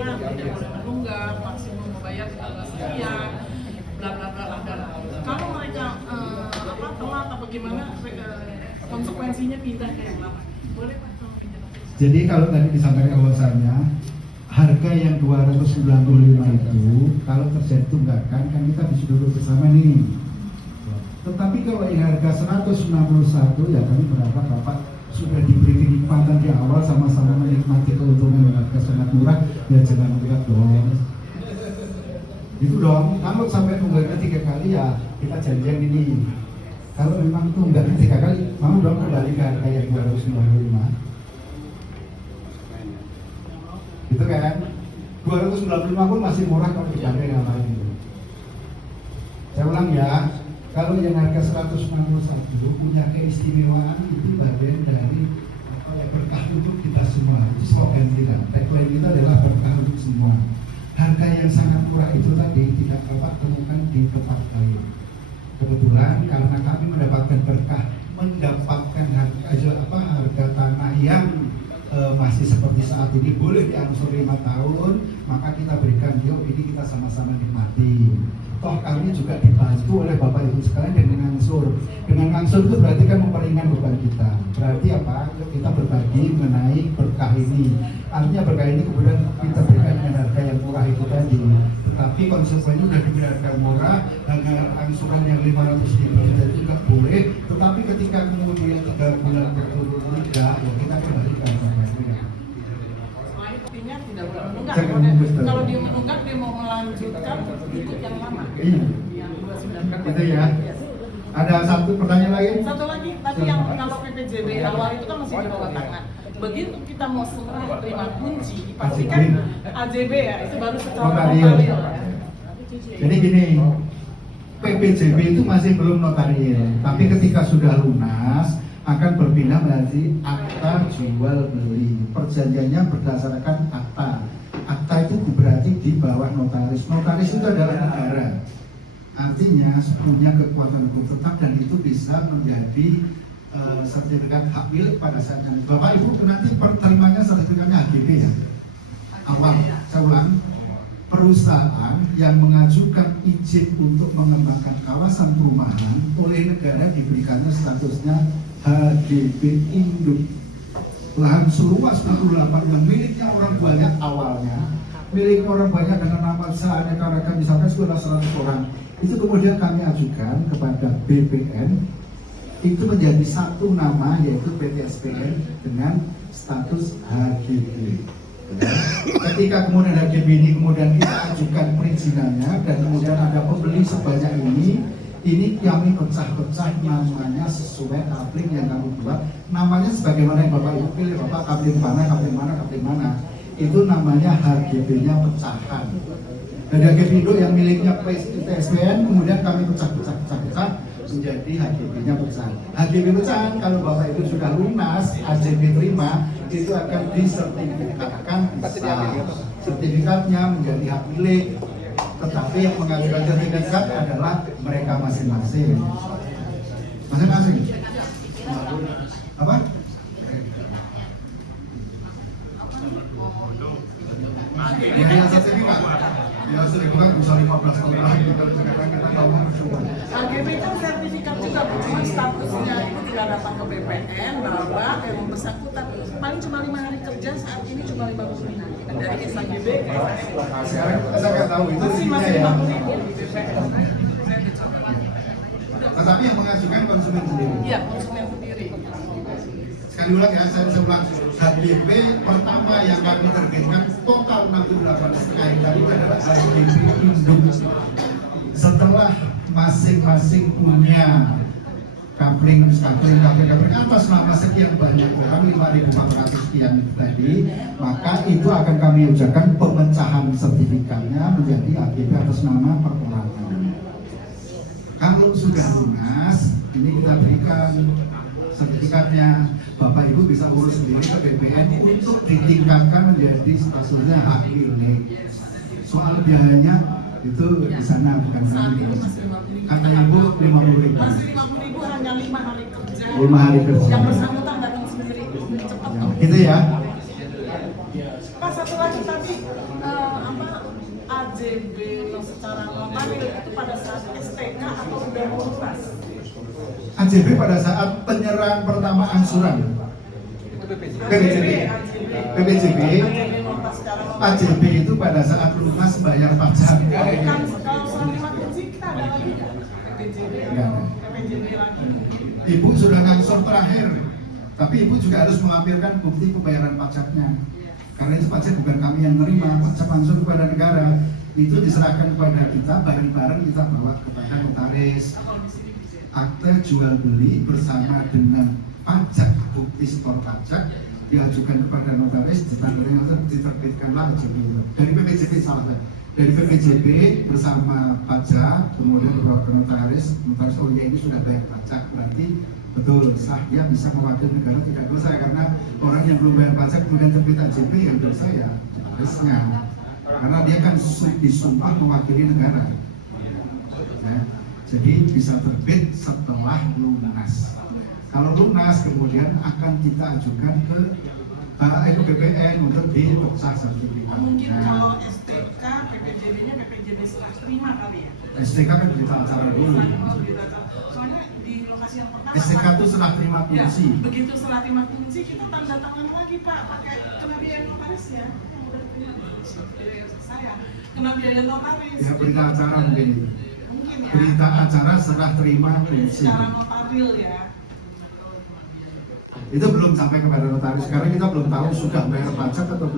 sekian, tidak boleh menunggak, maksimum membayar tanggal sekian, bla bla bla ada. Kalau mereka telat atau bagaimana, konsekuensinya pindah ke yang lama. Boleh Pak? Jadi kalau tadi disampaikan bahwasannya harga yang 295 itu kalau terjadi tunggakan kan kita bisa duduk bersama nih. Tetapi kalau yang harga 161 ya kami berharap Bapak sudah diberi kenikmatan di awal, sama-sama menikmati keuntungan yang harga sangat murah, ya jangan melihat dong. Itu dong, kalau sampai tunggakan 3 kali ya kita janjian ini. Kalau memang tunggakan 3 kali, mau dong kembali ke harga yang 295. Gitu kan? 295 pun masih murah kalau dibanding yang lain. Saya ulang ya, kalau yang harga 161 punya keistimewaan itu bagian dari berkah untuk kita semua. Itu slogan kita. Tagline kita adalah berkah untuk semua. Harga yang sangat murah itu tadi tidak dapat temukan di tempat lain. Kebetulan karena kami mendapatkan berkah, mendapatkan harga tanah yang masih seperti saat ini boleh diangsur 5 tahun, maka kita berikan yuk ini kita sama-sama nikmati. Toh kami juga dibantu oleh Bapak Ibu sekalian dengan ngangsur. Dengan ngangsur itu berarti kan memperingan beban kita. Berarti apa? Kita berbagi mengenai berkah ini. Artinya berkah ini kemudian kita berikan dengan harga yang murah itu tadi. Tetapi konsekuensinya sudah diberi harga murah dengan angsuran yang 500.000 itu juga boleh. Tetapi ketika kemudian 3 bulan berturut tidak, ya kita kembalikan. Tidak boleh menunggak. Kalau dia menunggak, dia mau melanjutkan ikut yang lama. Iya. Yang 29. Gitu ya. Ada satu pertanyaan lagi? Satu lagi, tadi yang kalau PPJB awal itu kan masih di bawah tangan. Begitu kita mau serah terima kunci, dipastikan AJB ya, itu baru secara notaril. Jadi gini, PPJB itu masih belum notaril, tapi ketika sudah lunas akan berpindah menjadi akta jual beli. Perjanjiannya berdasarkan akta. Akta itu berarti di bawah notaris. Notaris itu adalah negara. Artinya punya kekuatan hukum tetap dan itu bisa menjadi sertifikat hak milik pada saat nanti. Bapak Ibu nanti terimanya sertifikatnya HGB ya. Awal, saya ulang. Perusahaan yang mengajukan izin untuk mengembangkan kawasan perumahan oleh negara diberikannya statusnya HGB induk. Lahan seluas 48 yang miliknya orang banyak awalnya, milik orang banyak dengan nama seaneka ragam, misalkan sudah 100 orang, itu kemudian kami ajukan kepada BPN, itu menjadi satu nama yaitu PT SPN dengan status HGB. Ketika kemudian HGB ini kemudian kita ajukan perizinannya dan kemudian ada pembeli sebanyak ini kami pecah-pecah namanya sesuai kapling yang kami buat. Namanya sebagaimana yang Bapak Ibu pilih, Bapak kapling mana, itu namanya HGB-nya pecahan. Dan HGB induk yang miliknya PSPN kemudian kami pecah-pecah menjadi HGB-nya pecahan. HGB pecahan kalau Bapak Ibu sudah lunas, AJB terima, itu akan disertifikatkan sertifikatnya menjadi hak milik. Tetapi yang mengajukan sertifikat adalah mereka masing-masing. Apa? Yang sertifikat. Ya sertifikat bisa 15 tahun lagi kalau sekarang kita tahu semua. HGB kan sertifikat juga, cuma statusnya itu tidak datang ke BPN bahwa yang bersangkutan paling cuma 5 hari kerja, saat ini cuma 50.000 dari SHGB ke sekarang saya nggak tahu itu masih ya. 50.000 di BPN. Tetapi yang mengajukan konsumen sendiri. Iya, konsumen sendiri. Sekali ulang ya, saya ulang. HGB pertama yang kami terbitkan total 68,5 hektar itu adalah HGB induk. Setelah masing-masing punya kapling atas nama sekian banyak orang 5.400 sekian itu tadi, maka itu akan kami ucapkan pemecahan sertifikatnya menjadi HGB atas nama perorangan. Kalau sudah lunas, ini kita berikan sertifikatnya. Bapak Ibu bisa urus sendiri ke BPN untuk ditingkatkan menjadi statusnya hak milik. Soal biayanya itu di sana bukan kami. Kata Ibu 50.000. Masih 50.000 hanya 5 hari kerja. 5 hari kerja. Yang bersangkutan datang sendiri, cepat. Gitu ya. Pak, satu lagi tadi pada saat STK atau udah lunas? AJB pada saat penyerahan pertama angsuran. PPJB. PPJB. AJB itu pada saat lunas bayar pajak. Kan kalau serah terima kunci kita ada lagi nggak? PPJB Nggak ada. PPJB lagi. Ibu sudah ngangsur terakhir, tapi ibu juga harus mengampilkan bukti pembayaran pajaknya. Karena itu pajak bukan kami yang menerima, pajak langsung kepada negara. Itu diserahkan kepada kita, bareng-bareng kita bawa kepada notaris. Akte jual beli bersama dengan pajak, bukti setor pajak diajukan kepada notaris, ditandai notaris, diterbitkanlah AJB itu. Dari PPJB salah, dari PPJB bersama pajak, kemudian dibawa ke notaris, notaris oh ya ini sudah bayar pajak, berarti betul sah, dia bisa mewakili negara, tidak dosa karena orang yang belum bayar pajak kemudian terbit AJB yang dosa ya notarisnya, karena dia kan disumpah mewakili negara. Ya. Jadi bisa terbit setelah lunas. Kalau lunas kemudian akan kita ajukan ke BPN untuk dipecah sertifikat. Mungkin kalau STK, PPJB-nya PPJB serah terima kali ya? STK kan berita acara dulu. Soalnya di lokasi yang pertama STK itu serah terima kunci. Ya, begitu serah terima kunci kita tanda tangan lagi Pak, pakai kena biaya notaris ya. Yang udah terima saya kena biaya notaris. Ya berita acara mungkin. Mungkin ya. Berita acara serah terima kunci. Secara notaril ya. Itu belum sampai kepada notaris karena kita belum tahu sudah bayar pajak atau belum.